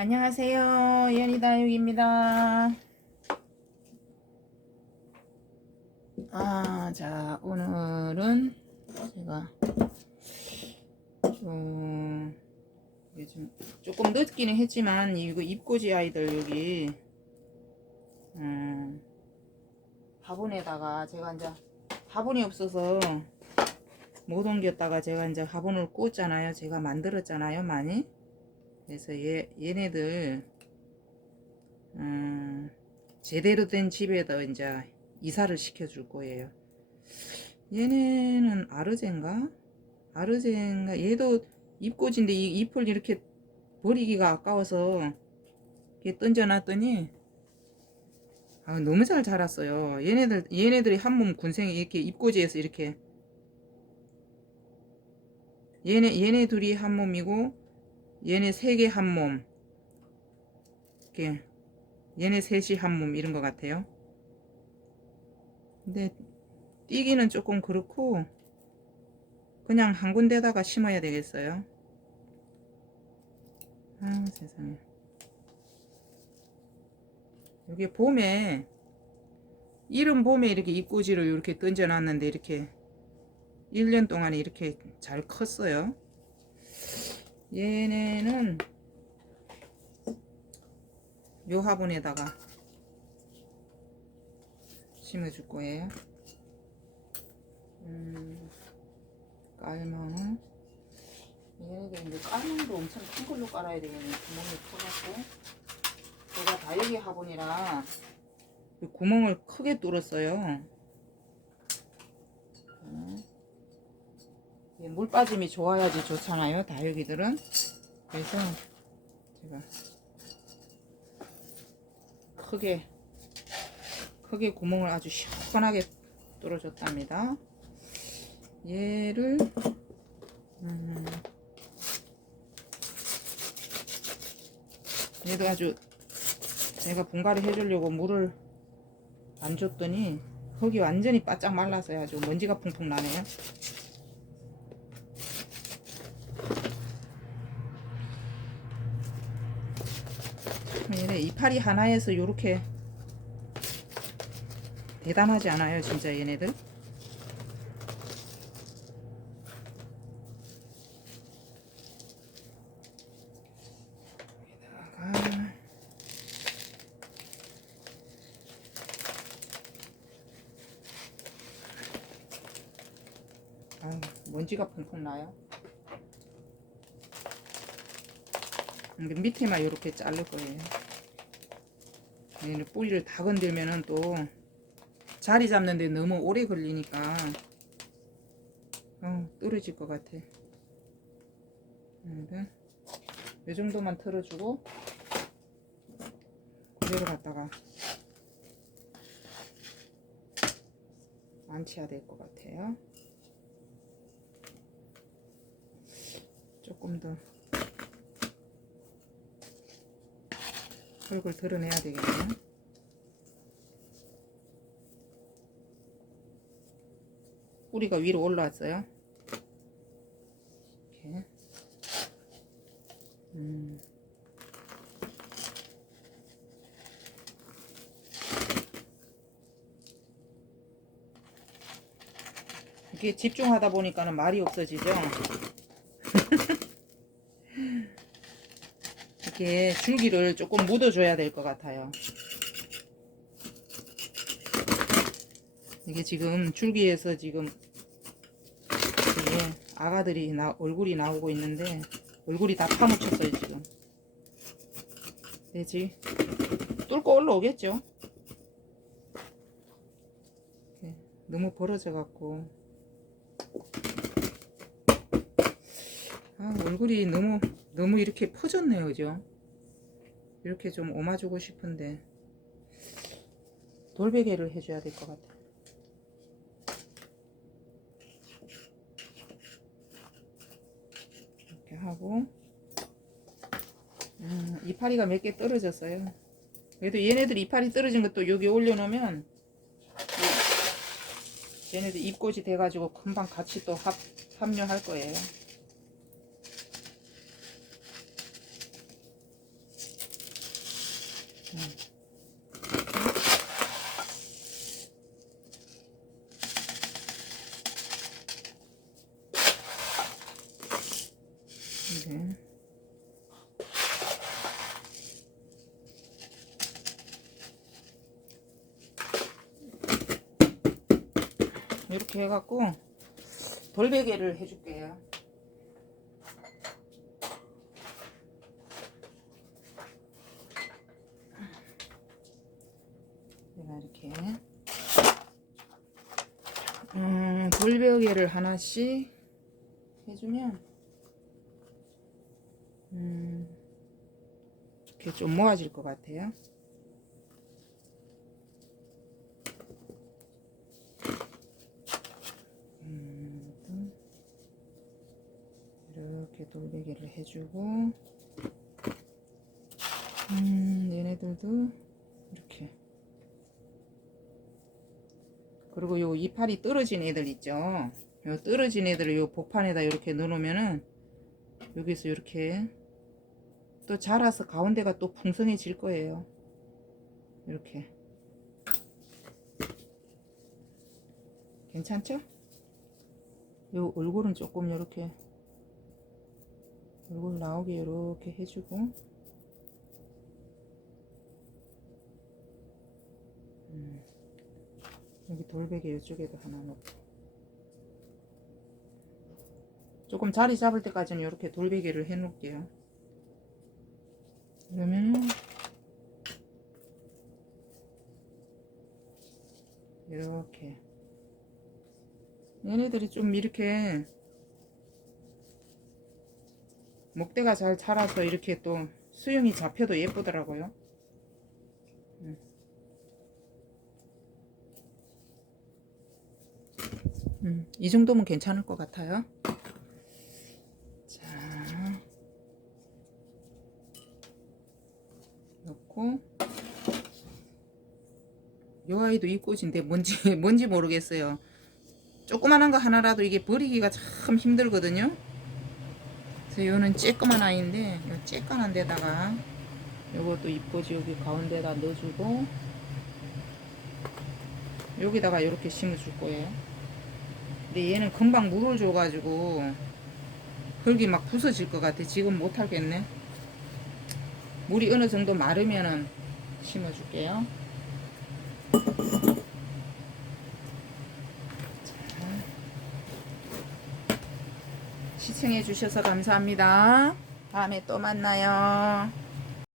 안녕하세요. 연희다육입니다. 아, 자, 오늘은 제가 좀, 좀 조금 늦기는 했지만, 이거 입꼬지 아이들 여기, 음, 화분에다가 제가 이제 화분이 없어서 못 옮겼다가 제가 이제 화분을 꽂잖아요. 제가 만들었잖아요, 많이. 그래서 얘, 얘네들 음, 제대로 된 집에다 이제 이사를 시켜줄 거예요. 얘네는 아르젠가? 아르젠가? 얘도 잎꽂인데 이 잎을 이렇게 버리기가 아까워서 이렇게 던져놨더니 아, 너무 잘 자랐어요. 얘네들 얘네들이 한 몸 군생이 이렇게 잎꽂이에서 이렇게 얘네 얘네 둘이 한 몸이고 얘네 세 개 한 몸. 이렇게 얘네 셋이 한 몸 이런 것 같아요. 근데 뛰기는 조금 그렇고 그냥 한 군데다가 심어야 되겠어요. 아 세상에. 여기 봄에 이른 봄에 이렇게 입꼬지를 이렇게 던져놨는데 이렇게 1년 동안에 이렇게 잘 컸어요. 얘네는 요 화분에다가 심어줄 거예요. 음, 깔면은 얘네들 이제 깔면 도 엄청 큰 걸로 깔아야 되겠네. 구멍이 커갖고 제가 다육이 화분이라 이 구멍을 크게 뚫었어요. 음. 예, 물 빠짐이 좋아야지 좋잖아요 다육이들은. 그래서 제가 크게 크게 구멍을 아주 시원하게 뚫어줬답니다. 얘를 음, 얘도 아주 제가 분갈이 해주려고 물을 안 줬더니 거기 완전히 바짝 말라서 아주 먼지가 풍풍 나네요 얘네 이파리 하나에서 요렇게 대단하지 않아요 진짜 얘네들? 아유, 먼지가 펑펑 나요 이게 밑에만 이렇게 자를 거예요. 얘는 뿌리를 다 건들면은 또 자리 잡는데 너무 오래 걸리니까 어, 떨어질 것 같아. 이 정도만 털어주고 그대로 갖다가 안치야 될 것 같아요. 조금 더 얼굴 드러내야 되겠네요. 뿌리가 위로 올라왔어요. 이렇게. 음. 이게 집중하다 보니까는 말이 없어지죠. 이렇게 줄기를 조금 묻어줘야 될 것 같아요. 이게 지금 줄기에서 지금 아가들이 나, 얼굴이 나오고 있는데 얼굴이 다 파묻혔어요 지금. 되지? 뚫고 올라오겠죠? 너무 벌어져 갖고 아 얼굴이 너무 너무 이렇게 퍼졌네요 그죠? 이렇게 좀 옴아주고 싶은데 돌베개를 해줘야 될 것 같아. 이렇게 하고 음, 이파리가 몇 개 떨어졌어요. 그래도 얘네들 이파리 떨어진 것도 여기 올려놓으면 얘네들 입꽃이 돼가지고 금방 같이 또 합, 합류할 거예요. 네. 이렇게 해갖고 돌베개를 해줄게요. 내가 이렇게 음, 돌베개를 하나씩 해주면 음, 이렇게 좀 모아질 것 같아요. 음, 이렇게 돌베개를 해주고 음, 얘네들도 이렇게 그리고 요 이파리 떨어진 애들 있죠? 요 떨어진 애들을 요 복판에다 이렇게 넣어놓으면은 여기서 이렇게 또 자라서 가운데가 또 풍성해질 거예요. 이렇게. 괜찮죠? 요 얼굴은 조금 이렇게 얼굴 나오게 이렇게 해주고 음, 여기 돌베개 이쪽에도 하나 넣고. 조금 자리 잡을 때까지는 이렇게 돌베개를 해 놓을게요. 그러면은 이렇게. 얘네들이 좀 이렇게 목대가 잘 자라서 이렇게 또 수영이 잡혀도 예쁘더라고요. 음, 이 정도면 괜찮을 것 같아요. 자, 넣고 요 아이도 이 꽃인데 뭔지 뭔지 모르겠어요. 조그만한 거 하나라도 이게 버리기가 참 힘들거든요. 그래서 요는 쬐끄만 아이인데 요 쬐끄만 데다가 요것도 이쁘지 여기 가운데다 넣어주고 여기다가 이렇게 심어줄 거예요. 근데 얘는 금방 물을 줘가지고 흙이 막 부서질 것 같아. 지금 못 하겠네. 물이 어느 정도 마르면은 심어줄게요. 시청해 주셔서 감사합니다. 다음에 또 만나요.